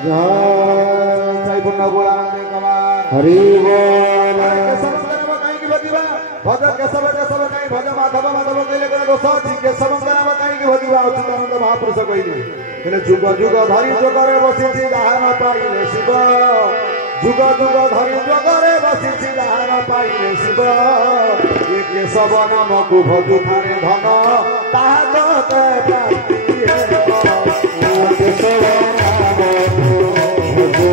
जय पूर्ण बोला हरि बोल भज केशव केशव कहीं भज माधव माधव कहले दोष अच्छी केशव नाम कहीं भजिबा अच्युतानंद महापुरुष कहले जुग जुग धरी जोगरे बसी जहाँ पाइले शिव जुग जुग धरी जोगरे बसी जहाँ पाइले शिव ये केशव नाम को भजु थाने धन ताहा प्राप्ति केशव नाम भजु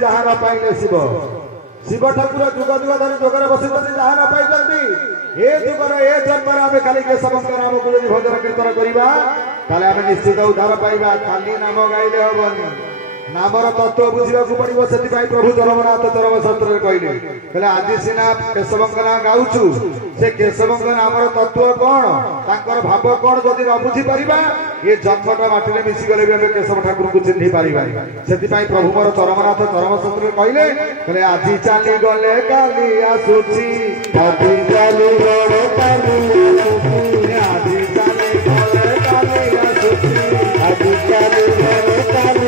जहाँ पाइले शिव शिव ठाकुर जुग जुग धरी जोगरे बसी जहाँ पाई ए जुगर ए जन्म आम खाली केशवंक नाम को भजन कीर्तन करवा निश्चित उद्धार पाइबा खाली नाम गाइले हेनी नामर तत्व बुझा पड़ो से प्रभु धर्मनाथ धर्म शास्त्र कहले आज सीना केशवंक ना गाउछु से केशवंक नामर तत्व कौन तांकर भाव कौन जदि न बुझी पारिबा ये जन्मटा माटी में मिसी गले भी आम केशव ठाकुर को चिन्ह पारिबा से प्रभु मोर धर्मनाथ धर्म शास्त्र कहले आज चली गले काली आसुची आज चली गले काली आज चली गले काली आसुची आज चली गले काली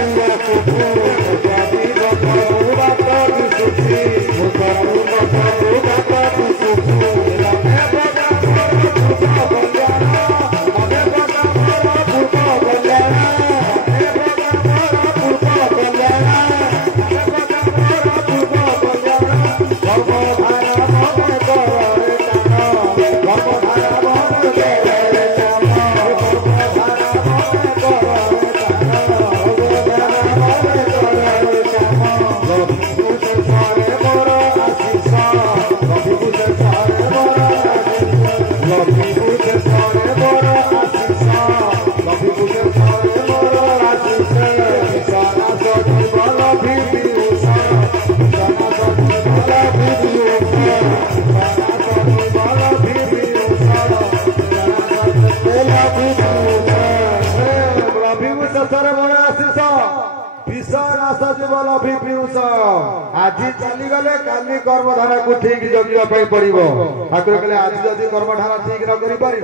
आज चली गले काली कर्मधारा को ठीक जगह पड़ो ठाकुर कहले आज जदि कर्मधारा ठीक न कर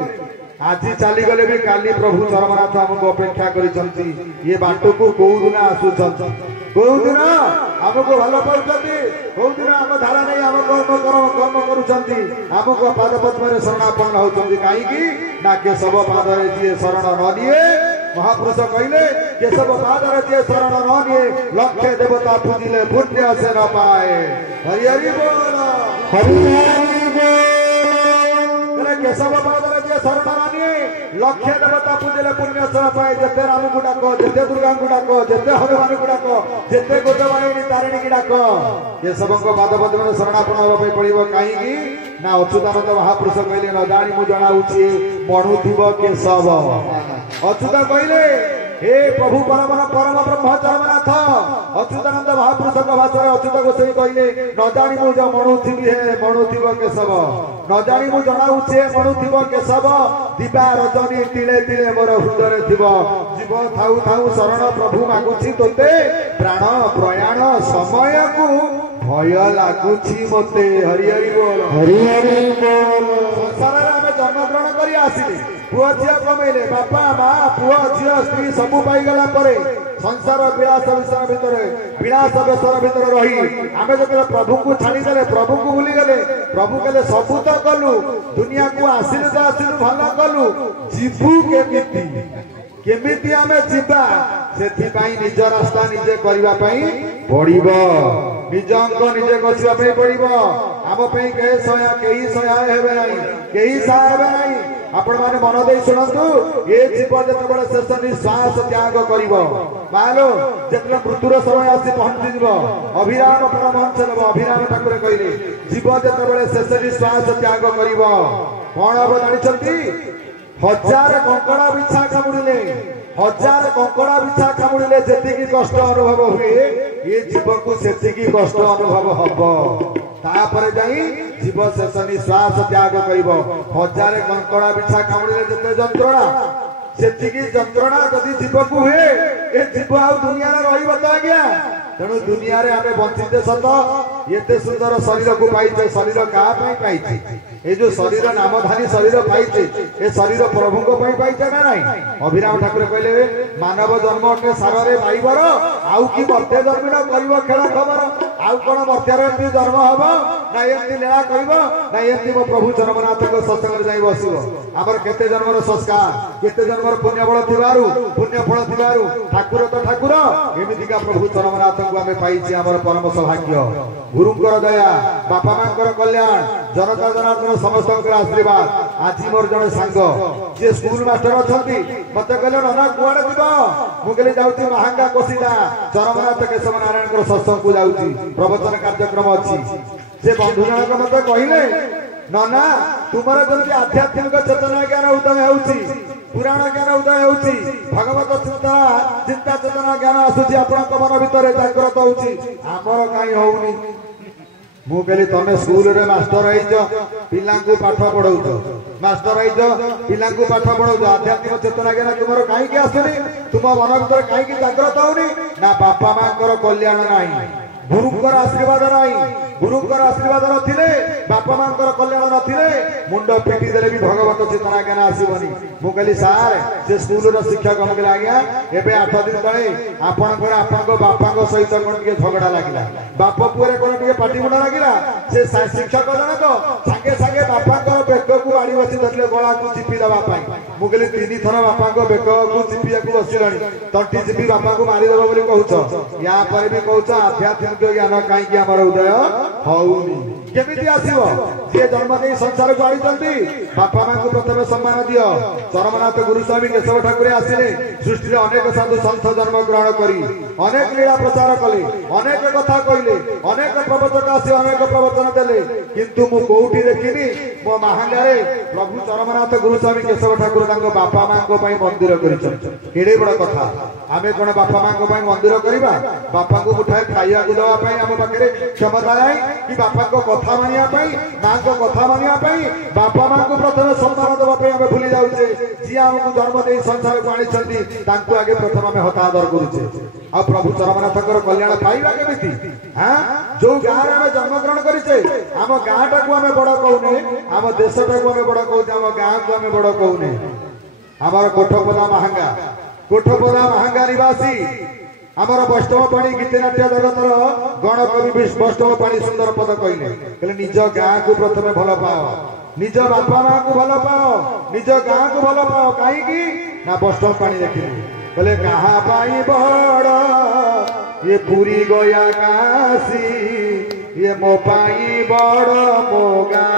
आज चली गले भी काली प्रभु धर्मनाथ आमको अपेक्षा कर ये बाट को कौ दिन आसुच कौ दिन आमको भल पाँच कौ दिन आम धारा नहीं आम कर्म करमको पाद पद्म शरणापन्न होती कहीं ना केशव पादरे जी शरण न दिए महापुरुष कहले केशव पादरे जी शरण न दिए लक्ष्य देवता पूजिले पुण्य से न पाए हरि हरि बोल हरि हरि बोल केशव पादरे जी शरण न दिए लक्ष्य देवता पूजिले पुण्य से न पाए जेते राम को डाक जेते दुर्गा को डाक जेते हनुमान को डाक जेते गोदवाणी तारिणी की डाक केशव पाद पद्म शरणापन्न होगा पड़ो कहीं ना अच्युतानंद महापुरुष कहले न जानी मु जनाऊे मणुथिब केशव अच्युता कहले हे प्रभु परम परम ब्रह्म धर्मनाथ अच्युतानंद महापुरुष भाषा अच्युत गोसाई कहले न जानी मु मणुथिबी हे मणुथिब केशव न जानी मु जनाऊे मणुथिब केशव दिवा रजनी तिले तिले मोर हृदय थिब जीव थाउ थाउ शरण प्रभु मागुछि तोते प्राण प्रयाण समय को भय लगुछि मते हरि हरि बोल हरि हरि बोल संसार में जन्म ग्रहण कर आसिले पुआ झी कमेले बापा माँ पुआ झी स्त्री सबू पाईगला संसार विलास विषय भितर विलास बेसर भितर रही आम जो प्रभु को छाड़ीदे प्रभु को भूलीगले प्रभु कहले सबू तो कलु दुनिया को आसिलु तो आसिलु भल कलु जीवु केमिति आमे जीवा से निज रास्ता निजे करने पड़ो निज अंक निजे कषा पड़ो आम कहीं सहाय हेबे नहीं कहीं सहाय हेबे नहीं आपण माने मन दे सुनंतु ये जीव जतबेले शेष निश्वास त्याग करिवो मालो जतले मृत्युर समय आसी पहुंची जीव अभिराम परमहंस अभिराम ठाकुर कहले जीव जतबेले शेष निश्वास त्याग करिवो कौन हम जानते 1000 कंकड़ा बिछा कामुड़े 1000 कंकड़ा बिछा कामुड़े जी कष्ट अनुभव हुए ये जीव को से कष्ट अनुभव हम तापर जाई जीव शेष निश्वास त्याग कर 1000 कंकड़ा बिछा कामुड़े जिते जंत्रणा से जंत्रणा जदि जीव को हुए ये जीव आ दुनिया रही तो आज्ञा तेणु दुनिया रे आमे बंचिते सत एते सुंदर शरीर को पाइचे शरीर क्या पाइचे ये जो शरीर नामधारी शरीर पाइचे ये शरीर प्रभु को पाइचे ना नहीं अभिराम ठाकुर कहले मानव जन्म के सारे पाइबर आउ कि मर्त्य जन्म कर खेल खबर आउ कौन मर्त्यार एमती जन्म हम ना एमती लीला कर ना एमती मो प्रभु जगन्नाथ सत्संग जाई बस आमर केते जन्मर संस्कार केते जन्मर पुण्यबल थिबारु पुण्यफल थिबारु ठाकुर तो ठाकुर एमितिका प्रभु जगन्नाथ आमे पाइछि आमर परम सौभाग्य गुरुंकर दया बापा मांकर कल्याण जनता जनार्दन समस्त आशीर्वाद आज मोर जड़े सांग जे स्कूल मास्टर अच्छा मत कहले ना कुआड़े जीव मुझे जाऊँगी महांगा कोसीदा चरमनाथ केशव नारायण सत्संग को जाऊँगी प्रवचन कार्यक्रम अच्छी से बंधु जनक मत कहले ना तुमर जमी आध्यात्मिक चेतना ज्ञान उदय होउछि पुराण ज्ञान उदय होउछि भगवत चिंता चिंता चेतना ज्ञान आसुछि आपनक मन भितर जागृत होउछि आमर काई होउनी मु कहली तमे स्कूल रे मास्टर आइज पिला को पाठ पढ़ौछ मास्टर आइज पिला को पाठ पढ़ौछ आध्यात्मिक चेतना ज्ञान तुमर काई के आसुनी तुम मन भितर काई के जागृत होउनी ना बापा मांकर कल्याण नाही गुरुंकर आशीर्वाद नाही गुरुंकर आशीर्वाद नथिले बापा मांकर कल्याण नथिले मुंड पिटी देले भी भगवत चेतना ज्ञान आसीबनी मु कहली सार से स्कूल रो शिक्षक हम कहले आज्ञा एबे 8 दिन तळे आपनकर आपनको बापाको सहित कोन के झगड़ा लागिला बाप पुरे कोन के पाटी मुंडा लागिला से शिक्षक जनक संगे संगे बापाको बेक को आड़ी बसी धरले गळा को चिपी दबा पाई मु कहली 3 थर बापाको बेक को चिपिया को बसिलानी तंटी चिपी बापा को मारी देबो बोली कहउछ या पर भी कहउछ आध्यात्मिक ज्ञान काई कि हमर उदय हौनी केमिति आसीबो जे जन्म दे संसार को आड़ी चलती बापा मां को प्रथम सम्मान दियो चरमनाथ गुरुस्वामी केशव ठाकुर आसिले सृष्टि रे अनेक साधु संत जन्म ग्रहण करी अनेक लीला प्रचार कले अनेक कथा कहले अनेक प्रवचक आसी अनेक प्रवचन देले किंतु मु कोउठी देखिनी मो महांगारे प्रभु चरमनाथ गुरुस्वामी केशव ठाकुर तांको बापा मां को पई मंदिर करिछन केडे बड़ कथा आमे कोन बापा मां को पई मंदिर करिबा बापा को उठाए खाइया को दवा पई हम पाखरे क्षमता नाही कि बापा को कथा मानिया पई मां को कथा मानिया पई बापा मां को प्रथम सम्मान दवा पई हम भूली जाउछे जी हमको जन्म दे संसार को आनी छंती तांको आगे प्रथम हम हतादर करूछे आ प्रभु चरमनाथकर कल्याण पाइबा केमिति हां जो गाँ रे हम जन्म ग्रहण करिछे हम गाँटा को हम बड़ कहूने हम देशटा को हम बड़ कहूने हम गाँ को हम बड़ कहूने हमर कोठपदा महांगा निवासी आमर वैष्णव पाणी गीतिनाट्य जगतर गण कवि वैष्णव पाणी सुंदर पद कहले निज गाँ को प्रथम भल पाओ निज बापा मां को भल पाओ निज गाँ को भल पाओ कहीं ना वैष्णव पाणी देखिले कहले कहा पाई बड़ ये पूरी गया काशी ये मो पाई बड़ मो गाँ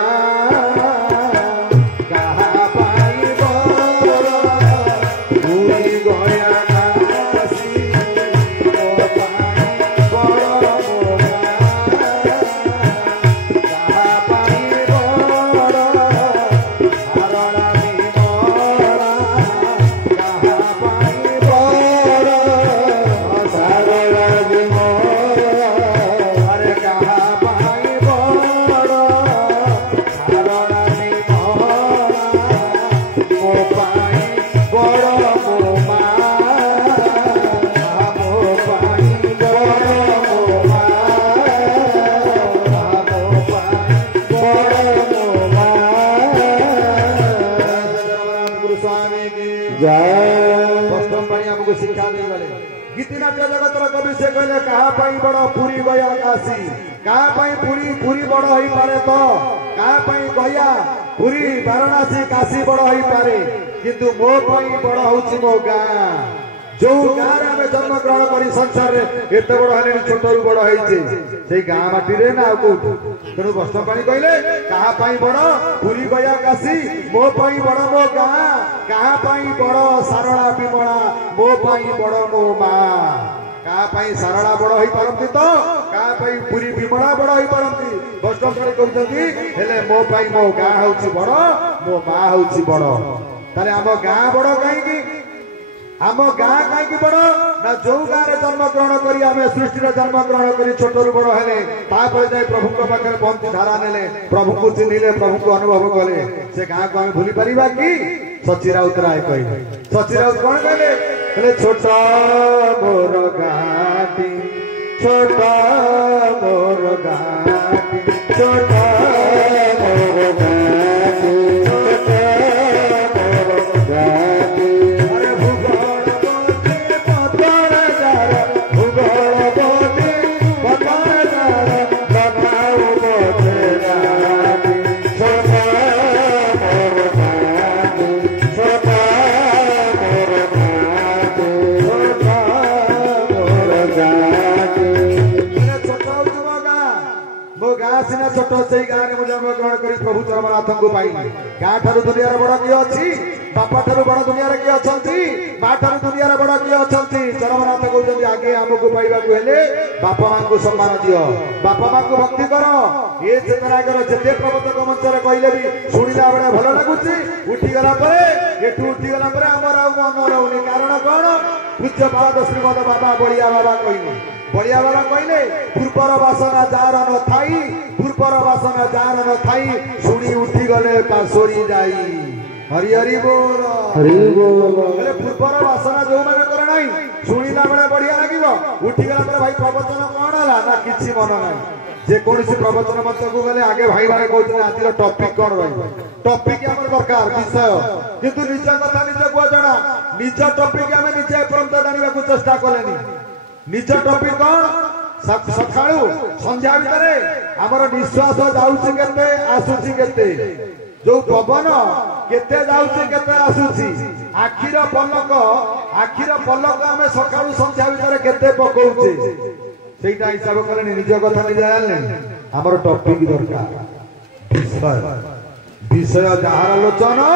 गीतिनाट्य जगतर कवि से कहले कहा पाई बड़ पूरी गया काशी कहा पाई पूरी बड़ होई पारे तो कहा पाई गया पूरी वाराणसी काशी बड़ होई पारे किंतु मो पाई बड़ होउछि मो गाँ जो गाँ रे हमें जन्म ग्रहण करी संसार रे एते बड़ हले छोटरू बड़ होइछे सेई गाँ माटी रे ना को तेणु वैष्णव पाणी कहले कहा पाई बड़ पूरी गया काशी मो पाई बड़ मो गाँ कहा पाई बड़ सारला विमला मो पाई बड़ मो माँ क्या सारला बड़ हो पारती तो क्या पुरी विमला बड़ हो पारती वैष्णव कहते मो मो गाँ हूँ बड़ मो माँ हूँ बड़ ताले आम गाँ बड़ कहीं आम गाँ कहीं बड़ ना जो गाँव में जन्म ग्रहण करी आम सृष्टि जन्म ग्रहण कर छोट रू बड़ हेले जाए प्रभु पाखे पंक्ति धारा नेले प्रभु को चिन्हले प्रभु को अनुभव कले से गाँ को आम भूली पारिबा कि सची राउत राय कहे सची राउत कौन कहले छोट मोर गाँटी छोट मोर गाँटी छोट मोर गाँटी छोट से गाँव में जन्म ग्रहण कर प्रभु जगन्नाथ को पाई गाँ ठार दुनिया बड़ किए अच्छी बापा ठार बड़ दुनिया किए अच्छा माँ ठार दुनिया बड़ किए अच्छा जगन्नाथ कहते आगे आमको पाइबा बापा माँ को सम्मान दियो बापा माँ को भक्ति कर ये चेतना कर जिते प्रवर्तक मंचर कहले भी शुणिला बेले भल लगुच उठीगला उठीगला आमर मन रहुनी कारण कौन पूज्य पाद श्रीमद बाबा बलिया बाबा कहले बलिया बाबा कहले पूर्वर बासना जार न थाई पूर्वर बासना जार न थाई शुणी उठी गले पासोरी जाई हरि हरि बोल बोले पूर्वर बासना जो मानकर नाही शुणिला बेले बढ़िया लागिबो उठी गला पर भाई प्रवचन कौन हला ना किछि मन नाही जे कोनसी प्रवचन मंच को गले आगे भाई माने कहते आज टॉपिक कौन रही टॉपिक हमर दरकार विषय किंतु निज कथा निज को जणा निज टॉपिक हमें निजे परंत जानिबा को चेष्टा कलेनी निज टॉपिक कौन सकाळू संध्या भितरे हमर निश्वास जाउछि केते आसुछि केते जो पवन केते जाउछि केते आसुछि आखिर पलक हमें सकाळू संध्या भितरे केते पकोउछि सेटा हिसाब करेनी निज कथा निज जानले हमर टॉपिक दरकार विषय जहार आलोचना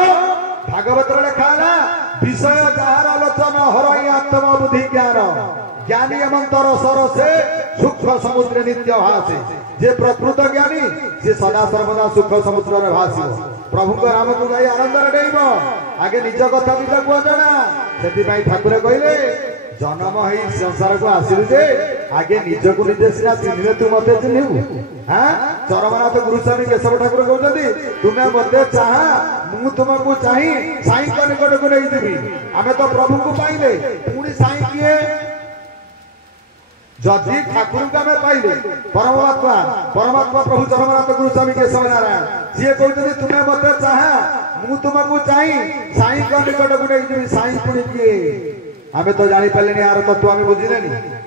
भागवत लिखा है विषय जहार आलोचना हरई आत्म बुद्धि ज्ञान ज्ञानी अमंतर सरसे सूक्ष्म समुद्र नित्य भाषे जे प्रकृत ज्ञानी से सदा सर्वदा सुख समुद्र में भाषिव प्रभु को राम को गाई आनंद डेब आगे निज कथा निज कुह जना से ठाकुर कहले जन्म है संसार को आसिलु जे आगे निज को निजे सीना चिन्हले तू मते चिन्हबू हाँ चरमनाथ गुरुस्वामी केशव ठाकुर कहते तुम्हें मते चाह मु तुमको चाही साई को निकट को नहीं देवी आमे तो प्रभु को पाइले पुणी साई किए जदि ठाकुर को आमे पाइले परमात्मा प्रभु चरमनाथ गुरुस्वामी केशव नारायण सी कहते तुम्हें मते चाह मु तुमको चाही साई को निकट को नहीं देवी साई पुणी किए आमे तो जानी पारे यार तत्व आम बुझिले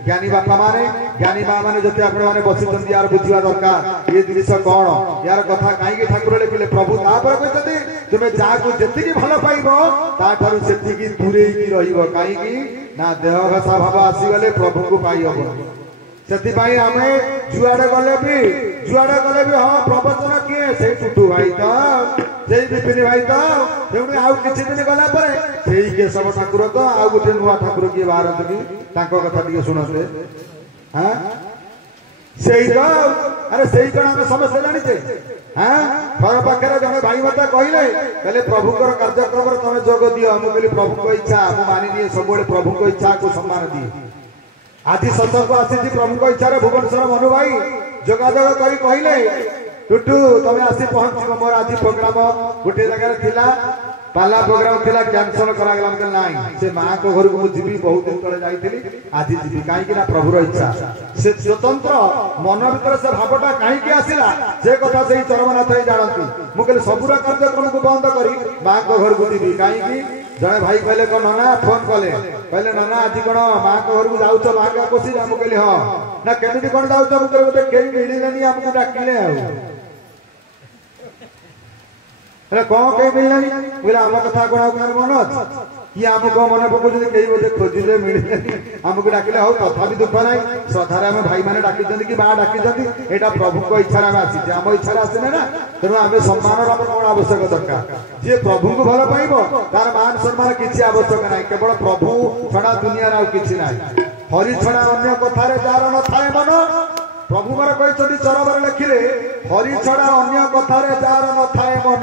ज्ञानी बापा माने ज्ञानी माँ मैंने जते आपण मैंने बसी यार बुझा दरकार ये जिनिस कौन यार कथा कहीं ठाकुर लिखिले प्रभु कहते तुम्हें जहाँ जी भल पाइबार से दूरे कहीं ना देह घसा भाव आसीगले प्रभु को पाई हम से आम जुआड़े गले भी हाँ प्रवचन किए से टुटू भाई तो से विपिन भाई तो आउ किछि दिन गला से केशव ठाकुर तो आउ गोटे नुआ ठाकुर किए बाहर कथा टे शुणते हाँ से अरे से कौन आम समस्या जानीचे हाँ घर पाखे जड़े भाई मत कहले प्रभुकर कार्यक्रम तुम जोग दियो मुझे प्रभु इच्छा मुझे मानिनिए सब प्रभु इच्छा को सम्मान दिए आज सत्संग आसी प्रभु इच्छा भुवनेश्वर मनु भाई जोगाजोग कर कहले टुटू तुम आसी पहुंच मोर आज प्रोग्राम गोटे जगह थिला पाला प्रोग्राम थिला कैंसल करागला मतलब नाही से मां को घर को मुझे बहुत दिन तले जाईथिली आज जीवी काहे ना प्रभुर इच्छा से स्वतंत्र मन भीतर से भावटा काहे आसिला से कथा से चरमनाथ ही जानती मु कहले सबुरा कार्यक्रम को बंद करी मां को घर को जीवी काहे जड़े भाई कहले को नाना फोन कले कहले नाना आज कौन माँ को घर को जाऊच माँ का कोसी जा कहली हाँ ना केमिति कौन जाऊच मुझे कहीं मिललानी आमको डाकिले कौन कहीं मिललानी बोले आम कथा कौन मन अच्छे कि आमको मन पकाउं कई बोधे खोजिले मिले आमको डाकिले हो तथा भी दुख ना श्रद्धार आम भाई मैंने डाकी कि माँ डाकी यहाँ प्रभु इच्छा आम आसी आम इच्छा आसने ना तेणु आम सम्मान आम कौन आवश्यक दरकार जी प्रभु को भल पाइब तार मान सम्मान किसी आवश्यक ना केवल प्रभु छड़ा दुनिया कि ना। हरि छड़ा अन्य कथारे जार न थाए मन प्रभु मोर कहते चरमर लिखिले हरि छड़ा अन्य कथारे जार न थाए मन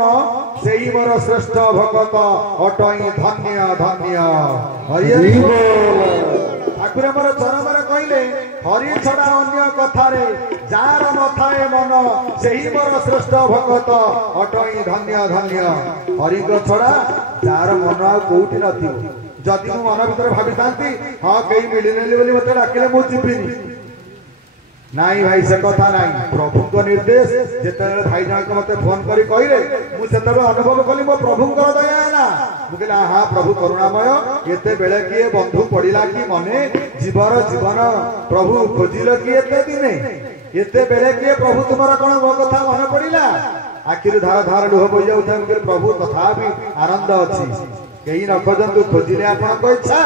सेई मोर श्रेष्ठ भगत अटई धन्य धन्य हरि ठाकुर मोर चरमर कहले हरि छड़ा अन्य कथारे जार न थाए मन सेई मोर श्रेष्ठ भगत अटई धन्य धन्य हरि को छड़ा जार मन कोठी नथिबो जदि मु मन भीतर भावी थांती हाँ कई मिलने बोली मत डाकिले मु जीविनी नाई भाई से कथा नाई प्रभु को निर्देश जिते भाई जन को मत फोन करी कहले मुझे अनुभव कली मो प्रभु दया है मु कहला हाँ प्रभु करुणामय एते बेले किए बंधु पड़िला कि मने जीवर जीवन प्रभु खोजिल कि एते दिने एते बेले किए प्रभु तुमरा कोन मो कथा मन पड़िला आखिर धार धार लुह बोई जाउ प्रभु तथा भी आनंद अछि कहीं न खोजतु खोजिले आपन इच्छा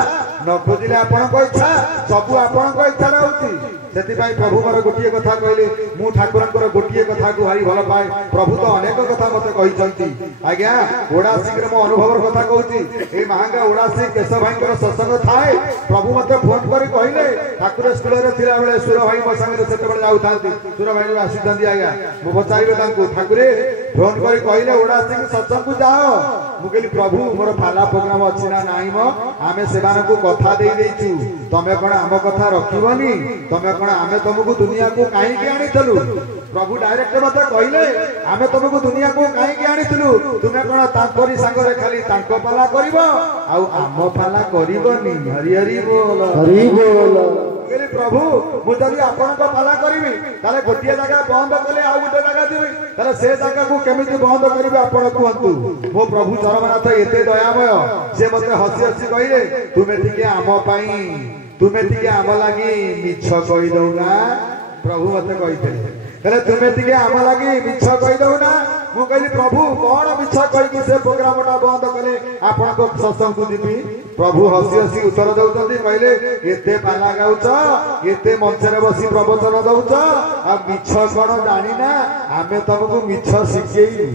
न खोजिले आपन इच्छा सबू आपन इच्छा रहउती सेतिबाई प्रभु मोर गोटिए कथा कहले मु ठाकुरंकर गोटिए कथा को भारी भल पाए प्रभु तो अनेक कथा मते कहिसंती आज्ञा ओडासी रे मो अनुभवर कथा कहउती ए महांगा ओडासी केशव भाईकर सत्संग थाए प्रभु मते फोन करी कहले ठाकुर स्कूल रे थिला बेले सुर भाई मो संगे सेते बेले जाउथांती सुर भाई आसीथांती आज्ञा मु पचाइबे तांको ठाकुरे फोन करी कहले ओडासी सत्संग को जाओ मु कहली प्रभु मोर फाला प्रोग्राम अछि ना नाही मो आमे सेवान को कथा देई देइछु तमे कोन आम कथा रखिबनी तमे कोन आमे तुमको दुनिया को काहे के आनिथलु प्रभु डायरेक्ट मते कहले आमे तुमको दुनिया को काहे के आनिथलु तुमे कोन तांकरी संगरे खाली तांको पाला करिवो आ आम पाला करिवनी हरि हरि बोल हरि बोल कहली प्रभु मु जदि आपन को पाला करिवि ताले गोटिए जगह बंद कले आ गोटे जगह दिबि ताले से जगह को केमिति बंद करिवि आपन कहंतु मो प्रभु चरमनाथ एते दयामय से मते हसी हसी कहले तुमे टिके आम पई तुमे टिके आम लागी मिछ कहि दउना प्रभु मते कहिते कहले तुमे टिके आम लागी मिछ कहि दउना मु कहली प्रभु कौन मिछ कहि से प्रोग्रामटा बंद कले आपन को सत्संग को दिबि प्रभु हसी हसी उत्तर दउतंती कहले एते पाला गाउछ एते मंचरे बसी प्रवचन दउछ आ मिछ कोन जानि ना आमे तुमको मिछ सिखेई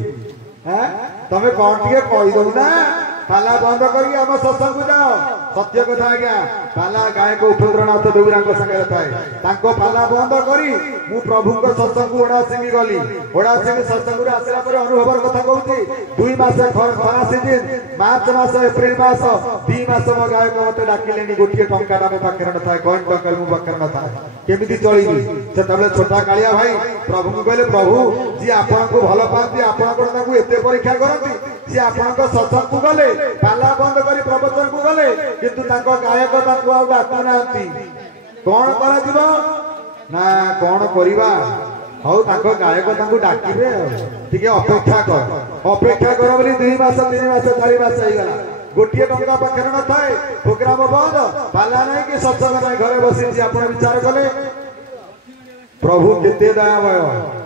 हैं तमे कोन टिके कहि दउना पाला बंद करी आम सत्संग जाओ सत्य कथा आज्ञा पाला गायक उपेन्द्रनाथ देवरांग संगे थाए तांको पाला बंद करी मु प्रभु को सत्संग ओडा सिंगी गली ओडा सिंगी सत्संग रे आसला पर अनुभवर कथा कहूती 2 मास खरा सीजन मार्च मास एप्रिल मास 2 मास म गायक मते डाकिलेनी गोटिए टंकाटा मो पाखर न थाए कोन टंका मो पाखर न थाए केमिति चलीबी से तबले छोटा कालिया भाई प्रभु को कहले प्रभु जी आपन को भलो पाती आपन को ताकू एते परीक्षा करती से आपन को सत्संग को गले पाला बंद करी प्रवचन को गले किंतु ताको गायक ताको आ डाकू नांती कोन करा जीवो ना कोन करिबा हौ ताको गायक ताको डाकिबे ठीक अपेक्षा कर बोली 2 मास 3 मास 4 मास होई गला गोटिए टंका पाखर न थाए प्रोग्राम बंद पाला नहीं कि सत्संग नहीं घरे बसी आपण विचार कले प्रभु केते दयामय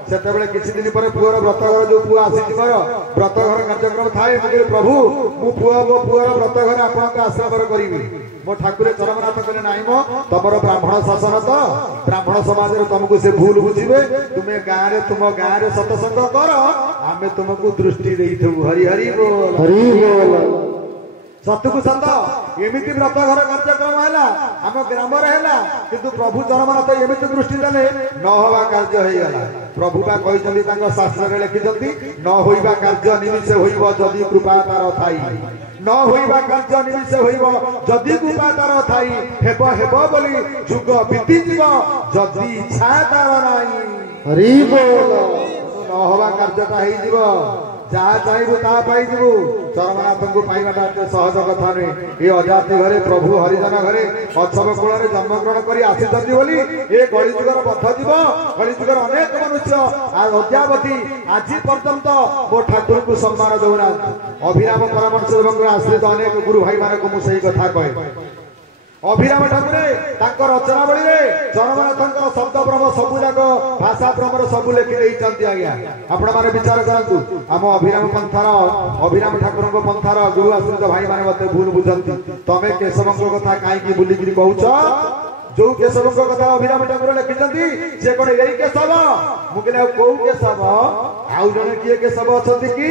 सेते बेले किछि दिन पर पुअर व्रतघर जो पुआ आसी मोर व्रतघर कार्यक्रम थाए मगे प्रभु मु पुआ मो पुअर व्रतघर आपन का आश्रम करिवि मो ठाकुर चरमनाथ कहले नाही मो तमरो ब्राह्मण शासन तो ब्राह्मण समाज रे तुमको से भूल बुझिबे तुमे गां रे तुम गां रे सत्संग कर आमे तुमको दृष्टि देइथु हरि हरि बोल सतुकु सत एमिति व्रतघर कार्यक्रम हैला आम ग्राम रे हैला किंतु प्रभु चरमनाथ एमिति दृष्टि देले न होवा कार्य होई गला प्रभु बा कहिसंती तांको शास्त्र रे लिखिसंती न होइबा कार्य निमिषे होइबो जदि कृपा तार थाई न होइबा कार्य निमिषे होइबो जदि कृपा तार थाई हेबो बोली जुग बीती जीवो जदि इच्छा तार नाही हरि बोल न होवा कार्यटा हेई जीवो जहाँ चाहबू ता पाइबू चरमनाथ को पाइबाटा सहज कथा नुहे ये अजाति घरे प्रभु हरिजन घरे अछब कूल जन्मग्रहण कर आसी बोली ए कलिजुगर बद्ध जीव कलिजुगर अनेक मनुष्य अद्यावधि आज पर्यंत मो ठाकुर को सम्मान दौना अभिराम परमहंस आश्रित अनेक गुरु भाई मान को मुझे कथा कहे अभिराम ठाकुरे रचनावली चरमनाथ शब्द ब्रह्म सबू जाक भाषा ब्रह्म सबू लिखि देइचंती आज्ञा आपण माने विचार करंतु आम अभिराम पंथार अभिराम ठाकुर पंथार गुरु आश्रित भाई माने मते भूल बुझंती तमे केशवंक कथा काईकी बुलिकिरी कहूछ जो केशवंक कथा अभिराम ठाकुर लिखिचंती से कोन एई केशव मु कहले को केशव आउ जने किए केशव अछंती की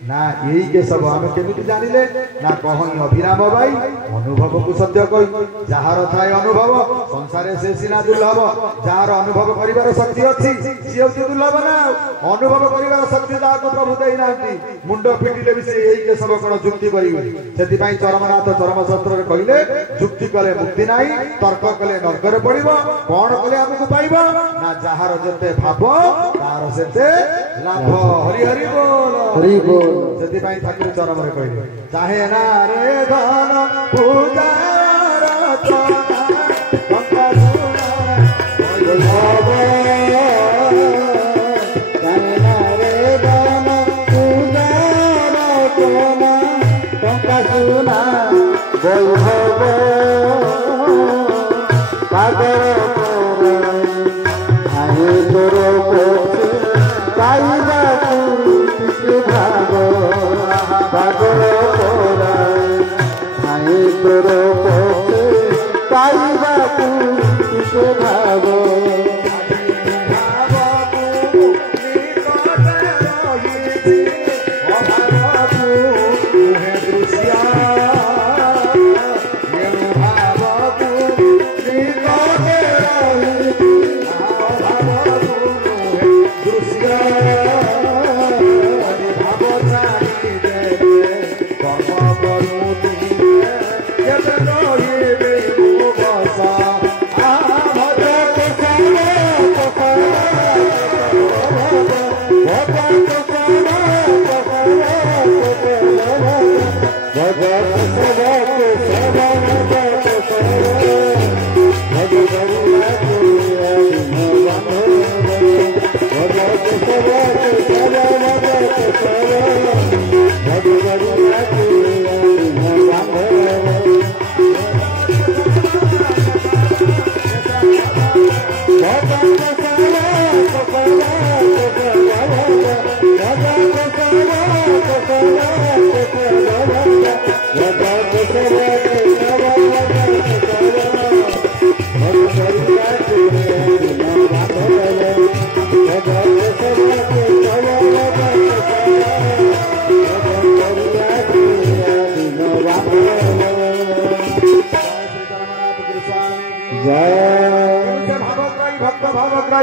ना यही के सब आम केमी जानिले ना कहनी अभिराम भाई अनुभव को सत्य कही जार थाए अनुभव संसार से सीना दुर्लभ जार अनुभव कर शक्ति अच्छी सी हूँ दुर्लभ ना अनुभव कर शक्ति जहाँ प्रभु देना मुंड पिटिले भी यही के सब कौन जुक्ति करें चरमनाथ चरमशास्त्र कहले जुक्ति कले मुक्ति ना तर्क कले नर्क पड़ कौन कले आमको पाइब ना जार जिते भाव तार से लाभ हरि हरि बोल से ठाकुर चरम कहले चाहे ना रे धन पूजा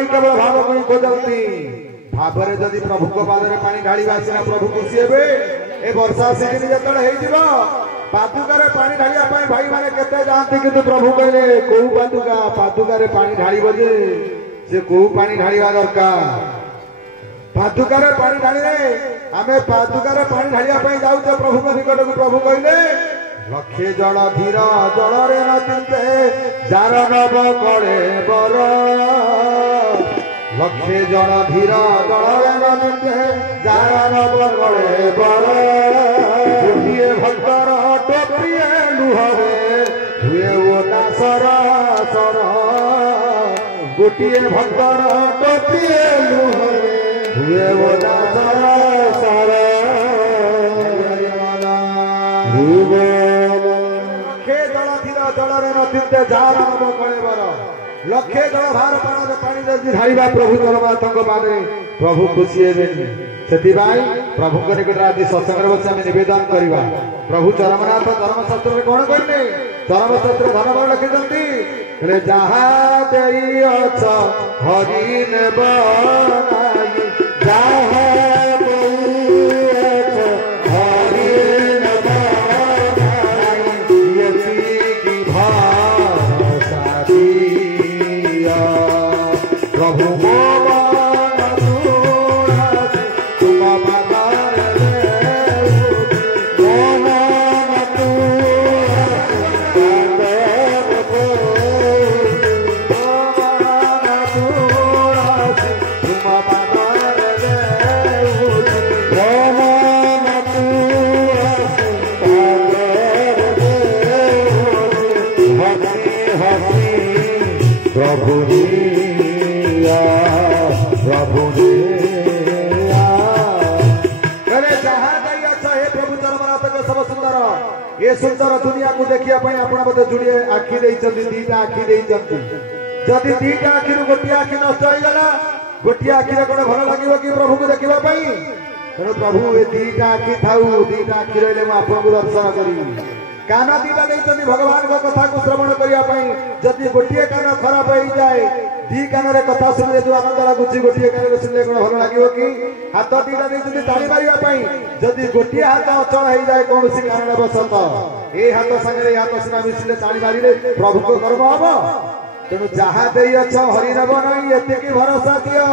केवल भाव को खोजती भावरे जदि प्रभु को पादरे पानी ढाड़ी सिना प्रभु खुशी हे ए वर्षा सीजन जो पादुकार पानी ढालिया भाई मैंने केते जाती कि प्रभु कहले कौ पादुका पादुकार पानी ढाल जे से कौ पानी ढालिया दरकार पादुकार पानी ढाली आम पादुकार पानी ढालिया जाऊे प्रभु निकट को प्रभु कहले लक्षे जल धीर जल रे नचिते जार नव कड़े बर लक्षे जल धीर जल रे नचिते जार नव कड़े बर गोटे भक्तर टोपिए लुहरे हुए ओ दासर सर गोटे भक्तर टोपिए लुहरे हुए ओ दासर सर जल नचिते जार नव कड़े बर लक्षे जल भार पानी ढाड़ा प्रभु जगन्नाथ पादे प्रभु खुशी हे से प्रभु निकट आज सत्संग बस आम नवेदन करवा प्रभु चरमनाथ धर्मशास्त्र कौन कहते चरमशास्त्र धर्म लिखिं जहाँ दे हरि नेब सुंदर दुनिया को देखिया आप जुड़े आखि दीटा आखि जदि दीटा आखि गोटे आखि नष्ट हो गला गोटे आखिरे कौन भल लगे कि प्रभु को देखा तेणु प्रभु ये दीटा आखि थाऊ दीटा आखि रही आपको दर्शन करी कान दीटा नहीं भगवान कथा को श्रवण करने जदि गोटे कान खराब हो जाए दी कान कथा शुणिले जो आनंद लगुच गोटे कान शुणिले कौन भल लगे कि हाथ दीटा नहीं टाणी मारे जदि गोटे हाथ अचल हो जाए कौन सी कारण बसत ए हाथ सागर हाथ सीमा मिसिले टाणी मारे प्रभु को कर्म हम तेणु जहाँ दे अछ हरिनब नहीं एति भरोसा दियो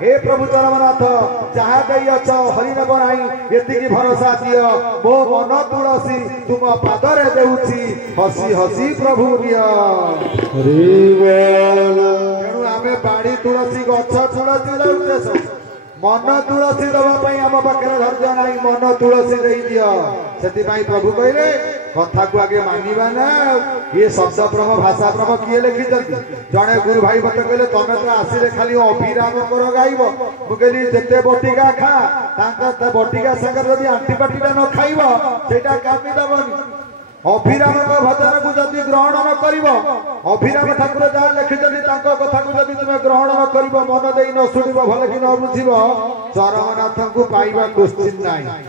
हे प्रभु चरमनाथ जहाँ दे अछ हरिनब नहीं एति भरोसा दियो मो मन तुलसी तुम पादरे देउछि हसी हसी प्रभु दियो तेणु आमे बाड़ी तुलसी गछ तुलसी दउछे मन तुलसी दवाई आम पाखे धैर्य ना मन तुलसी दे दियो से प्रभु कहले कथा को आगे मानिबा ना ये शब्द ब्रह्म भाषा ब्रह्म किए लिखिं जड़े गुरु भाई मत कहले तमें तो आसिले खाली अभिराम कर गाइब मुझे जिते बटिका खा बटिका सागर जब आंटीपाटीटा न खाइब सेटा कामी दबनी अभिराम भजन को जदि ग्रहण न करिब अभिराम ठाकुर जहाँ लिखिं कथा को जदि तुम ग्रहण न करिब मन दे न शुणिब भल कि न बुझिब चरमनाथ को पाइबा क्वेश्चन नहीं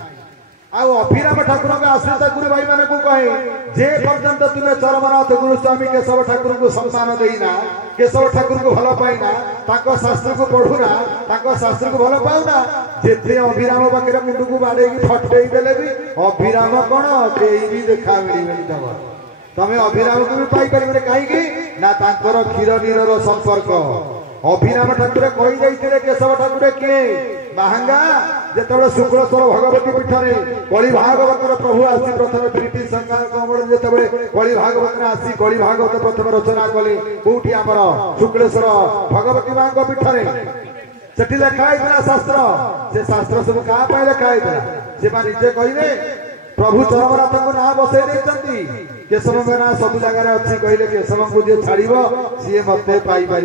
आउ अभिराम ठाकुर आश्रित गुरु भाई मान को कहे जे पर्यंत तुम्हें चरमनाथ गुरुस्वामी केशव ठाकुर को सम्मान देना केशव ठाकुर को भल पाइना शास्त्र को पढ़ुना शास्त्र को भल पाऊना जिते अभिराम पाखे मुंड को बाड़े फटई देले भी अभिराम कौन कई भी देखा मिले तब तमें अभिराम को भी पाइपर कहीं ना क्षीर नीर संपर्क अभिराम ठाकुर कही जाइए केशव ठाकुर किए महंगा जिते शुक्लेश्वर भगवती पीठरे कली भागवतर प्रभु आसी प्रथम ब्रिटिश सरकार कमल जिते कली भागवत आसी कली भागवत प्रथम रचना कले कौटी आमर शुक्लेश्वर भगवती माँ पीठरे से लिखाई शास्त्र से शास्त्र सब क्या लिखाई से निजे कहे प्रभु चरमनाथ को ना बसई देती केशव ना सब जगह अच्छी कहले केशव को जी छाड़ सी मत पाइपर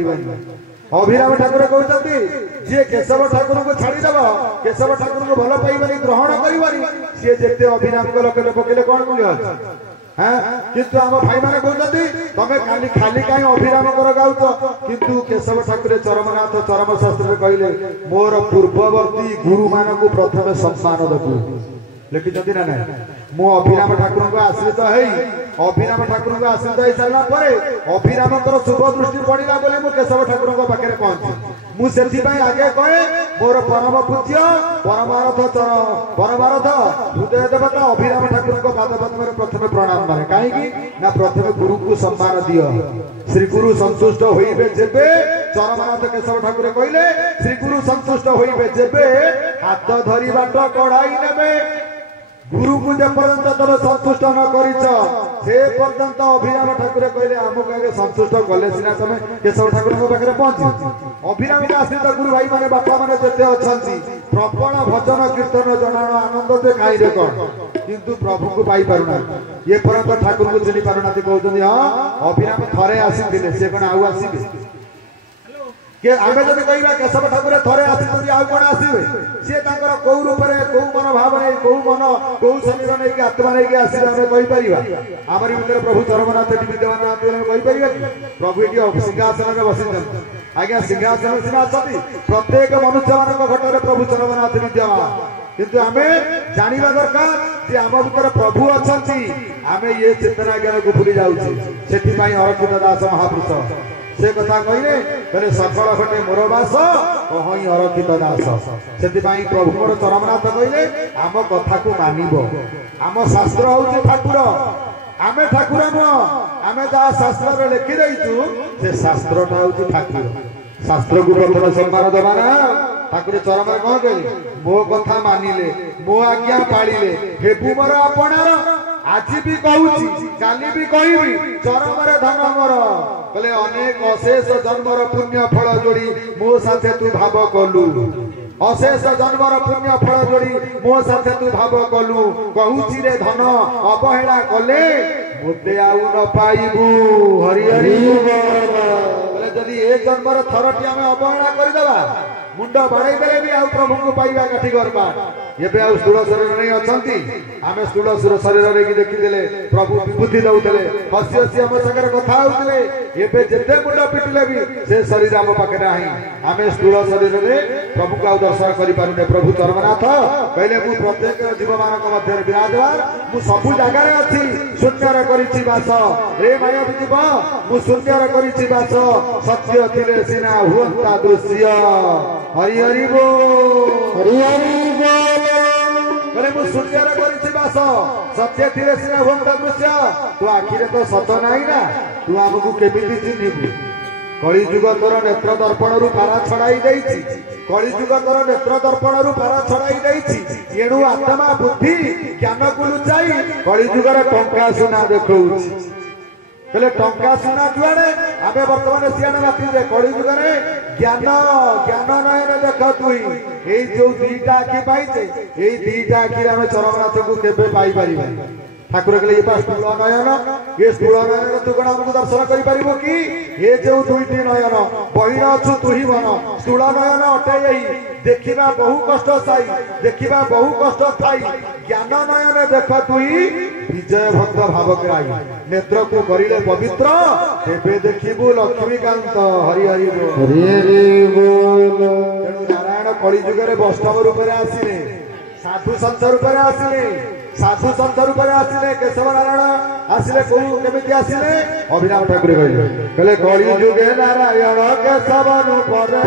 अभिराम ठाकुर कहते जी केशव ठाकुर को छाड़ीदेव केशव ठाकुर को भल पाइबानी ग्रहण करवानी सी जिते अभिराम को लगे पकड़े कौन मूल्य अच्छे हाँ किंतु आम भाई मैंने कहते तमें खाली खाली कहीं अभिराम कर गाउच किंतु केशव ठाकुर चरमनाथ चरम शास्त्र कहले मोर पूर्ववर्ती गुरु मान को प्रथम सम्मान देबू लिखिं ना ना मु अभिराम ठाकुर को आश्रित है अभिराम ठाकुर को आश्रित हो सारा अभिराम शुभ दृष्टि पड़ा बोली मु केशव ठाकुर पाखे पहुंची मुझे आगे कहे मोर परम पूज्य परमारथ हृदय देवता अभिराम ठाकुर को पाद पद्म प्रथम प्रणाम मारे कहीं ना प्रथम गुरु को सम्मान दियो श्री गुरु संतुष्ट होइबे जेबे चरमनाथ केशव ठाकुर कहले श्री गुरु संतुष्ट होइबे जेबे हाथ धरी बाट कढ़ाई नेबे गुरु को जे पर्यंत तुम संतुष्ट न करपर्यंत अभिराम ठाकुर कहले आमको आगे संतुष्ट कले सीना तुम केशव ठाकुर पाखे पहुंच अभिराम आश्रित गुरु भाई माने बापा माने जेते अछंती प्रबल भजन कीर्तन जनाण आनंद से खाई कौन किंतु प्रभु को पाई पारुना ये पर्यंत ठाकुर को चिनी पारुना कहते हाँ अभिराम थरे आसी सी कौन आउ आसबे के आमे जब कहवा केशव ठाकुर थरे आसी आउ कौन आसवे सी कौ रूप कौ मन भाव नहीं कौ मन कौ शरीर नहीं आत्मा नहीं आसी आमरी भितर प्रभु चरमनाथ विद्यमान कहीपर प्रभु ये सिंहासन में बसी आज्ञा सिंहासन सीना प्रत्येक मनुष्य मान घटने प्रभु चरमनाथ विद्यमान किंतु आमे जानिबा दरकार जे आम भितर प्रभु अछंती आमे ये चेतना ज्ञान को भूली जाउछि सेति अरक्षित दास महापुरुष से कथा कहले सकल घटे मोर बास कहीं अरक्षित दास से प्रभु मोर चरमनाथ कहले आम कथा को मानिब आम शास्त्र हूँ ठाकुर आमे ठाकुर नुह आमे जहाँ शास्त्र लिखि देचु से शास्त्रटा हूँ ठाकुर शास्त्र को प्रथम सम्मान दबा ना ठाकुर चरम कौन कहले मो कथा मानिले मो आज्ञा पालिले हेबु मोर आपणार आज भी कहूँ काली भी कहबी चरम धन मोर कहले अनेक अशेष जन्मर पुण्य फल जोड़ी मो साथे तू भाव कलु अशेष जन्मर पुण्य फल जोड़ी मो साथे तू भाव कलु कहूँ रे धन अवहेला कले मुदे आउ न पाइबू हरि हरि बोले जदि ए जन्मर थरटी आमे अवहेला करदेवा मुंड बाड़े भी आउ प्रभु को पाइबा काठी करबा एबे आ स्थूल शरीर नहीं अछंती आमे स्थूल शरीर रे की देखिदेले प्रभु विभूति दउतले हसी हसी हम संगे कथा होतले एबे जेते मुंड पिटिले भी से शरीर हम पाखे नाही आमे स्थूल शरीर रे प्रभु का दर्शन करि पारुने प्रभु धर्मनाथ कहले मु प्रत्येक जीव मानक मध्य विराजमान मु सब जगह रे अछि शून्य रे करिछि वास रे माया जीव मु शून्य रे करिछि वास सत्य थिले सिना हुअंता दृश्य हरि हरि बोल हरि हरि बोल बोले मु शून्य रे करिछि वास सत्य थिले सिना हुअंता दृश्य तो आखिरे तो सत नाही ना तू हमकु केमिति चिन्हिबु कली जुग तोर नेत्र दर्पण रु पारा छड़ाई देछि कली जुग तोर नेत्र दर्पण रु पारा छड़ाई देछि एणु आत्मा बुद्धि ज्ञान को लुचाई कली जुग रे टंका सुना देखौछि कहले टंका सुना जुआड़े आमे वर्तमान सियाना माती रे कली जुग रे ज्ञान ज्ञान नयन देख तुई एई जो दुईटा आखि पाइछे एई दुईटा आखि रे आमे चरमनाथ को केबे पाई परिबा ठाकुर कहले ये स्थूल नयन ये स्थूल नयन तू कौन हमको दर्शन कर पारिबो कि ये जो दुईटी नयन बहिर अछु तू ही मन स्थूल नयन अटे यही देखिबा बहु कष्ट साई देखिबा बहु कष्ट थाई ज्ञान नयन देख तुई विजय भक्त भाव कराई नेत्र को करिले पवित्र तेबे देखिबु लक्ष्मीकांत हरि हरि बोल हरि हरि बोल नारायण कली जुग रे वैष्णव रूप रे आसिले साधु संत रूप रे आसिले साधु संत रूप में आसिले केशव नारायण आसिले को केमिति आसिले अभिनव ठाकुर कहले कली जुगे नारायण केशव रूप रे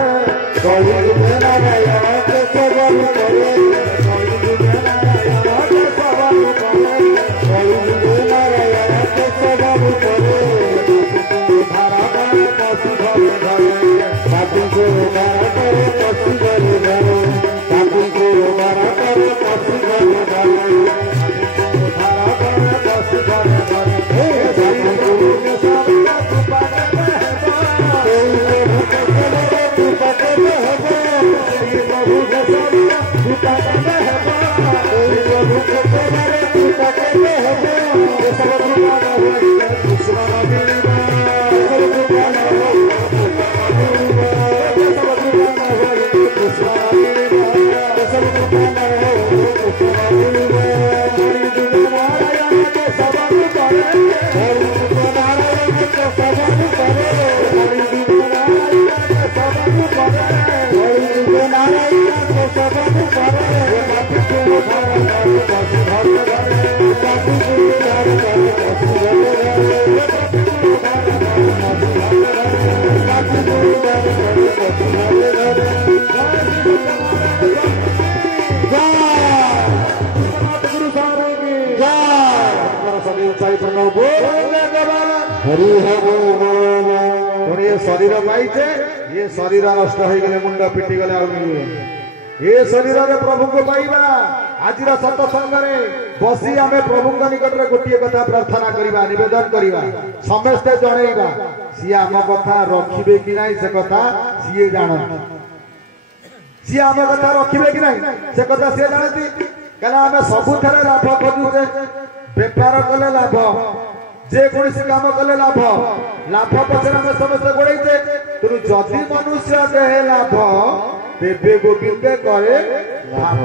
कली जुगे नारायण केशव रूप रे कली जुगे नारायण केशव रूप रे कली जुगे नारायण केशव रूप रे धारा करे पशु धरे धरे साधु को धारा करे पशु धरे धरे साधु को धारा करे पशु धरे धरे ये शरीर पाइचे ये शरीर नष्ट हो गले मुंड पिटी गले ये शरीर रे प्रभु को पाइबा आज सत्संग रे बसी आमे प्रभु निकट रे गोटे कथा प्रार्थना करिबा निवेदन करिबा समस्ते जणैबा सी आम कथा रखिबे कि नाही से कथा सीए जानत सी आम कथा रखिबे कि नाही से कथा से जानती कला आमे सबु थरे लाभ खोजुचे व्यापार कले लाभ जे कोनसी काम कले लाभ लाभ पछरे हम समस्त गोड़ैते तेनु जदि मनुष्य देहे लाभ तेबे गोविंद करे लाभ।